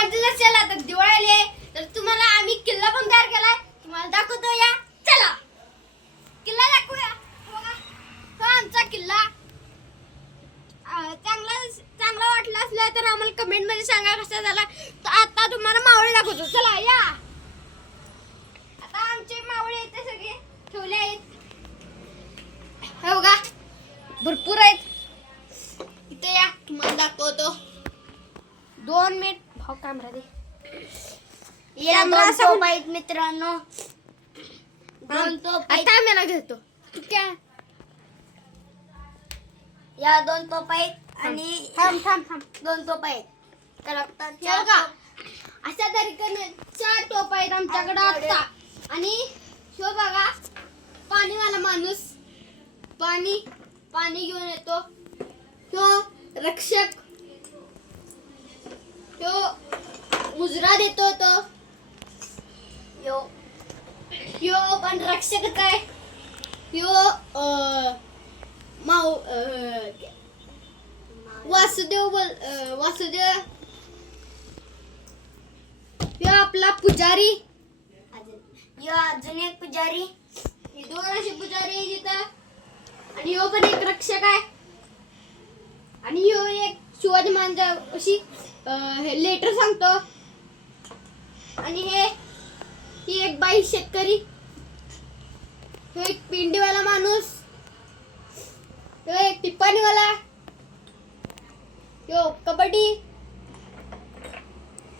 वाटत असेल आता दिवाळी आहे तर तुम्हाला आम्ही किल्ला पण तयार केलाय, तुम्हाला दाखवतो या. चला किल्ला दाखवूया. बघा हा आमचा किल्ला. चांगला वाटला असला तर आम्हाला कमेंट मध्ये सांगा कसा झाला. तर आता तुम्हाला मावळे दाखवतो. चला या. आता आमचे मावळे इथे सगळे ठेवले आहेत. हे बघा भरपूर आहेत. इथे या तुम्हाला दाखवतो. 2 मिनिट भाऊ कॅमेरा दे. या 2 तोफ आहेत मित्रांनो. 2 तोफ आहेत. आता मला घेतो. काय या 2 तोफ आहेत आणि थांब 2 तोफ आहेत. तर आता हे बघा अशा तरीकेने 4 टोप आहेत आमच्याकडे आता. आणि शो बघा पाणीवाला माणूस पाणी घेऊन येतो. तो रक्षक तो मुजरा देतो. तो यो पण रक्षकच आहे. यो वासुदेव यो आपला पुजारी. यो अजून एक पुजारी. हे 2 असे पुजारी आहे तिथं. आणि यो पण एक रक्षक आहे. आणि यो एक शिवाजी महाराज अशी लेटर सांगतो. आणि ही एक बाई शेतकरी. तो एक पिंडीवाला माणूस. तो एक टिप्पाणीवाला. यो कबड्डी.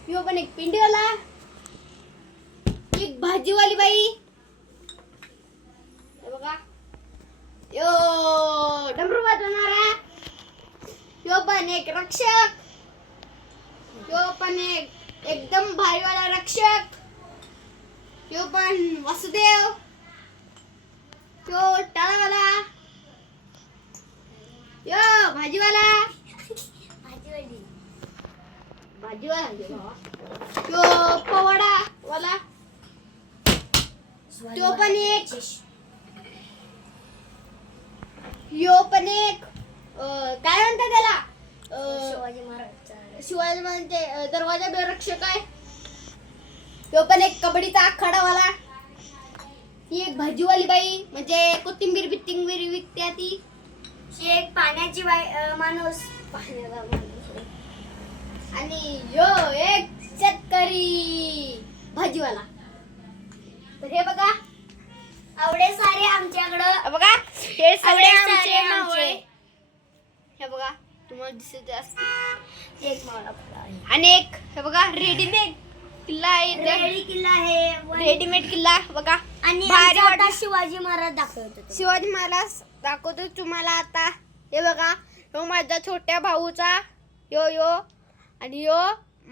यो पण एक पिंडीवाला. एक भाजीवाली बाई. हे बघा यो डमरू वाजवणारा. यो पण एक रक्षक. यो पण एक एकदम भारीवाला रक्षक. यो पण वासुदेव. यो टाळावाला. यो भाजीवाला. यो पवाडा वाला. तो पण एक. यो पण एक काय म्हणतात त्याला शिवाजी महाराज दरवाजा रक्षक आहे. तो पण एक कबड्डीचा आखाडावाला. ही एक भाजीवाली बाई म्हणजे कोथिंबीर बिथिंबीर विकते ती. एक पाण्याची माणूस. आणि यो एक शेतकरी भाजीवाला. तर हे बघा एवढे सारे आमच्याकडं. बघा हे सगळे एवढे आमचे सारे मावळे. आमचे. हे बघा तुम्हाला दिसत असते. एक मावळा आहे. आणि एक हे बघा रेडीमेड किल्ला आहे. रेडी किल्ला आहे. रेडीमेड किल्ला बघा. आणि भारी आमचा आता वाटलं. शिवाजी महाराज दाखवतो. शिवाजी महाराज दाखवतो तुम्हाला आता. हे बघा यो माझ्या छोट्या भाऊचा. यो आणि यो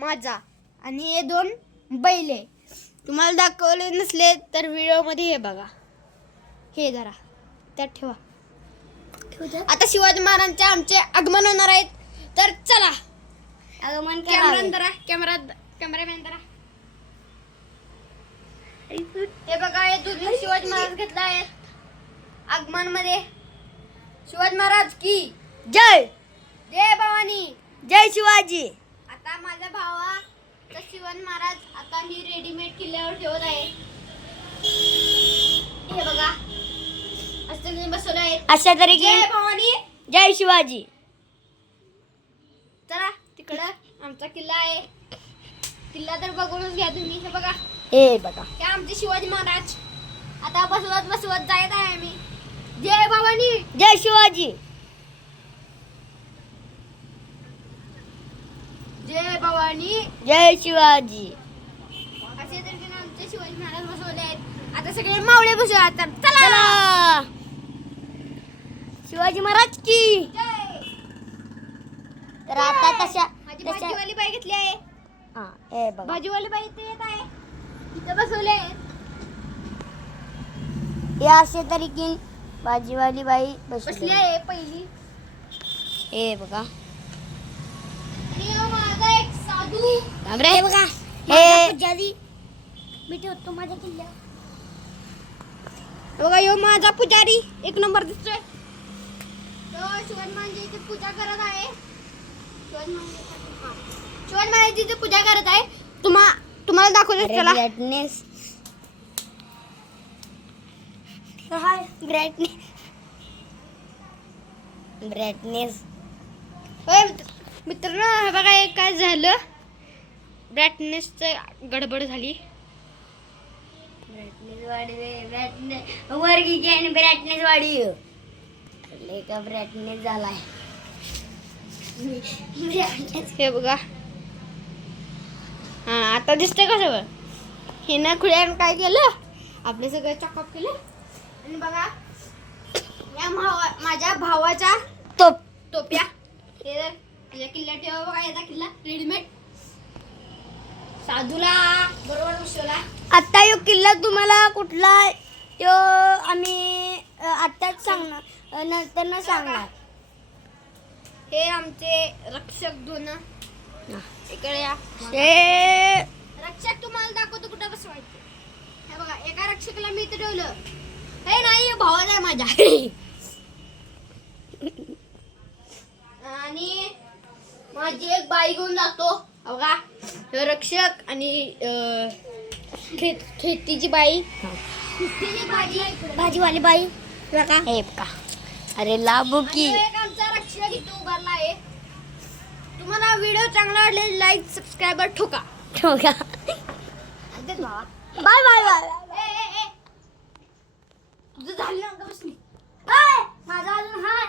माझा. आणि हे 2 बैले. तुम्हाला दाखवले नसले तर व्हिडिओ मध्ये हे बघा. हे जरा त्यात ठेवा. आता शिवाजी महाराजांचे आमचे आगमन होणार आहेत. तर चला आगमन कॅमेरामॅन धरा. हे बघा हे 2 शिवाजी महाराज घेतला आहे आगमन मध्ये. शिवाजी महाराज की जय. जय भवानी. जय शिवाजी. आता माझा भावा तर शिवाजी महाराज आता मी रेडीमेड किल्ल्यावर ठेवत आहे. हे बघा असं बसवलं आहे. अशा तरीके जय भवानी. जय शिवाजी. चला तिकडं आमचा किल्ला आहे. किल्ला तर बघूनच घ्या तुम्ही. हे बघा हे बघा हे आमचे शिवाजी महाराज. आता बसवत जायत आहे आम्ही. जय भवानी. जय शिवाजी. जय भवानी. जय शिवाजी. असे तरीके आमचे शिवाजी महाराज बसवले आहेत. आता सगळे मावळे बसूया. तर चला चला शिवाजी महाराज की. जय. तर आता तशा माझी भाजीवाली बाई घेतली आहे. हे बघा भाजीवाली बाई इथे येत आहे. इथे बसवले आहेत. हे असे तरीके भाजीवाली बाई बसली बसली आहे पहिली. हे बघा. आणि हा माझा एक साधू. हे बघा हे पुजारी. मी ठेवतो माझ्या किल्ल्यावर. बघा यो माझा पुजारी 1 नंबर दिसतोय. तो शिवाजी महाराजांची पूजा करत आहे. शिवाजी महाराज बाई तिथे पूजा करत आहे. तुम्हाला दाखवते चला. ब्राईटनेस हाय ब्राईटनेस होय मित्रांनो, हे बघा हे काय झालं, ब्राईटनेसचं गडबड झाली. ब्राईटनेस वाढवे ब्राईटनेस वर घे आणि ब्राईटनेस वाढव. का ब्राईटनेस झालाय. हे बघा हा आता दिसतंय का सगळं. हे ना खुल्यानं काय केलं, आपलं सगळं चॉकअप केलं. आणि बघा या माझ्या भावाच्या टोप्या हे या किल्ल्यात ठेवा. बघा याचा किल्ला रेडीमेड साधूला बरोबर बसवला. आता यो किल्ला तुम्हाला कुठला यो आम्ही आताच सांगणार, नंतर न सांगणार. हे आमचे रक्षक दोन इकडे या. हे रक्षक तुम्हाला दाखवतो कुठं बसवायचं. हे बघा एका रक्षकाला मी इथं ठेवलं. हे नाही भावाला आहे माझ्या. आणि माझी एक बाई घेऊन जातो. हे बघा हे रक्षक आणि खेतीची बाई, भाजीवाली बाई बघा. हे का अरे लाभू की आणि एक आमचा रक्षक इथं उभारला आहे. तुम्हाला व्हिडिओ चांगला वाटले लाईक सबस्क्राईबर ठोका. ठोका. Bye bye bye. तुझं झालं ना बसली. माझा अजून हाय.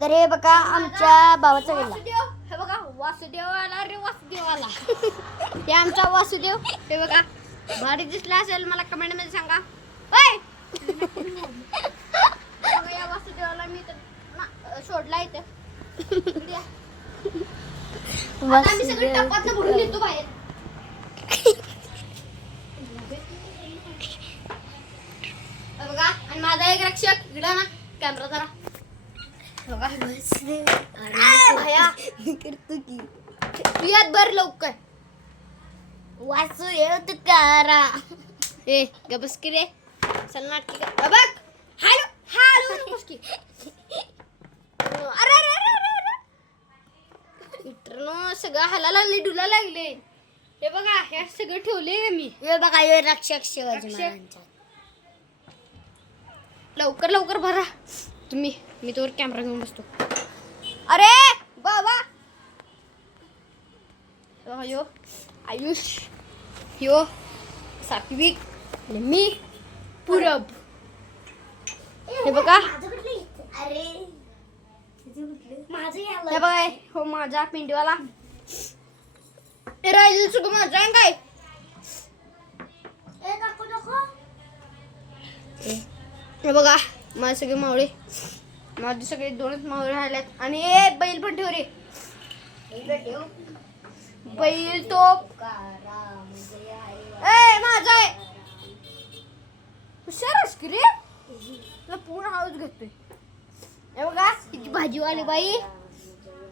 तर हे बघा आमच्या भावाचा किल्ला. वासुदेव, हे बघा वासुदेव आला रे वासुदेवाला. हे आमचा वासुदेव. हे बघा भारी दिसला असेल मला कमेंट मध्ये सांगा. ओय बघा या वासुदेवाला मी तर सोडला इथं. इकडे या. आता आम्ही सगळे टपातनं भरून येतो बाहेर. हे बघा आणि माझा एक रक्षक इकडं ना कॅमेरा जरा. हे बघा भया करतो की तू यात बर लवकर. वाचू येऊ तुकारा. ए गबस की रे चल नाटकी कर. बघ हॅलो हॅलो नकोस की. अरे अरे अरे अरे अरे मित्रांनो सगळं हालाला लिडूला लागले. हे बघा हे सगळं ठेवले मी. हे बघा हे रक्षक शिवाजी रक्षक. महाराजांचा. लवकर लवकर भरा तुम्ही. मी तोवर कॅमेरा घेऊन बसतो. अरे बाबा यो आयुष यो सात्विक आणि मी पूरब. हे बघा अरे माझं हे बघा हो माझा पिंडीवाला. ते राहिलेलं सगळं माझं आहे काय. हे बघा माझे सगळे मावळे, माझे सगळे दोनच मावळे राहिल्यात. आणि ए बैल पण ठेव रे. बैल तो ए माझा आहे. हुशारच की रे. तुला पूर्ण हाऊस घेतोय. हे बघा ही भाजीवाली बाई,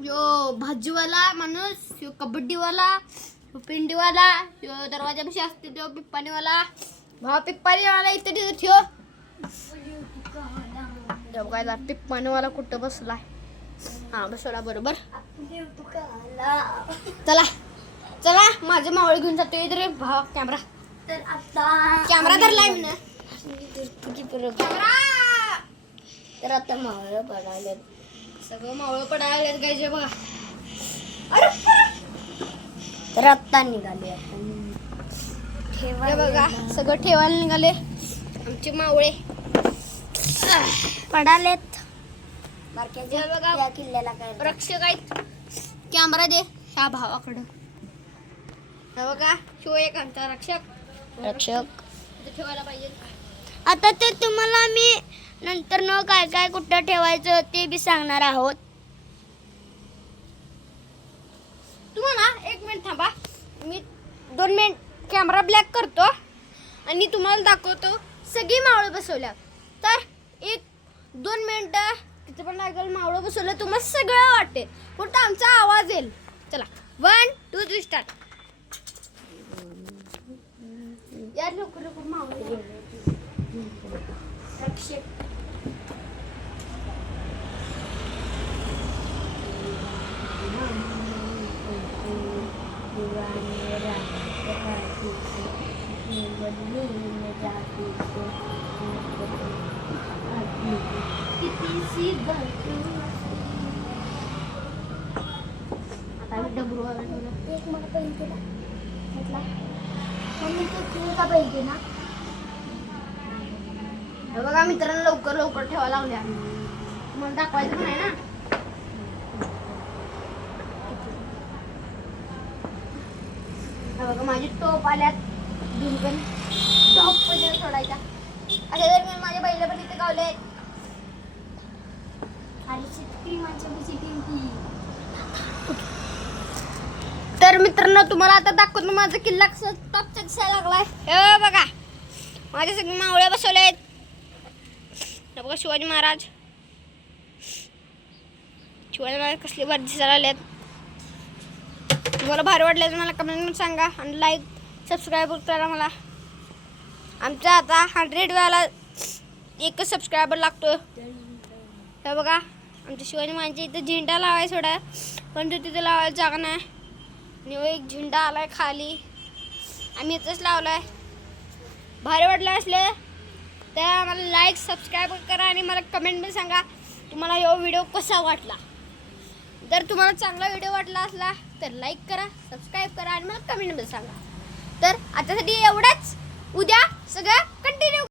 यो भाजीवाला माणूस, यो कबड्डीवाला, यो पिंडीवाला, यो दरवाजापाशी असते तो पिप्पानीवाला. भावा पिप्पानीवाला इथे ठेव. बघायला पिप्पानीवाला कुठं बसलाय. हा बसवला बरोबर. चला चला माझं मावळ घेऊन जातो. इथे भावा कॅमेरा. तर आता कॅमेरा धरलाय मी ना. कॅमेरा. तर आता मावळं पडायला सगळं मावळ पडायला गायचे बघा. अरे तर आता निघाले हे बघा सगळं ठेवायला निघाले आमचे मावळे. पडालेत. हे बघा त्या किल्ल्याला काय रक्षक आहेत. कॅमेरा दे ह्या भावाकडं. हे बघा शिव एक आमचा रक्षक रक्षक इथे ठेवायला पाहिजे. आता ते तुम्हाला मी नंतर न काय काय कुठं ठेवायचं ते बी सांगणार आहोत. तुम्हाला 1 मिनिट थांबा. मी 2 मिनिट कॅमेरा ब्लॅक करतो आणि तुम्हाला दाखवतो सगळी मावळं बसवल्या. तर 1-2 मिनिटं तिथे पण लागेल. मावळं बसवलं तुम्हाला सगळं वाटेल. फक्त आमचा आवाज येईल. चला 1 2 3 स्टार्ट. यार लवकर लवकर मावळं रक्षक. आता मी डबरू एक मला पाहिजे ना घेतला मम्मी तू का पाहिजे ना हे बघा मित्रांनो, लवकर लवकर ठेवा लागल्या. मला दाखवायचं पण आहे ना. हे बघा माझी टोप आल्यात. दुर्गण टॉप मध्ये सोडायच्या. अशा जर मी माझ्या बैल पण इथे गावले आहेत. आणि शेतकरी माणसाची टीम ती तर मित्रांनो, तुम्हाला आता दाखवतो माझा किल्ला कसा टॉपचा दिसायला लागलाय. हे बघा माझे सगळे मावळे बसवले आहेत. हे बघा शिवाजी महाराज कसली भारी दिसायला आलेत. तुम्हाला भारी वाटलं तर मला कमेंट सांगा आणि लाईक सबस्क्राईब करा. मला आमचा आता 100 व्हायला एकच सबस्क्रायबर लागतो. हे बघा आमच्या शिवाजी महाराजांच्या इथं झेंडा लावायचा थोडा, पण तो तिथे लावायला जागा नाही. आणि एक झेंडा आलाय खाली, आम्ही इथंच लावलाय. भारी वाटलं असले तर आम्हाला लाईक सबस्क्राईब करा आणि मला कमेंटमध्ये सांगा तुम्हाला हा व्हिडिओ कसा वाटला. जर तुम्हाला चांगला व्हिडिओ वाटला असला तर लाईक करा, सबस्क्राईब करा आणि मला कमेंटमध्ये सांगा. तर आतासाठी एवढंच. उद्या सगळं कंटिन्यू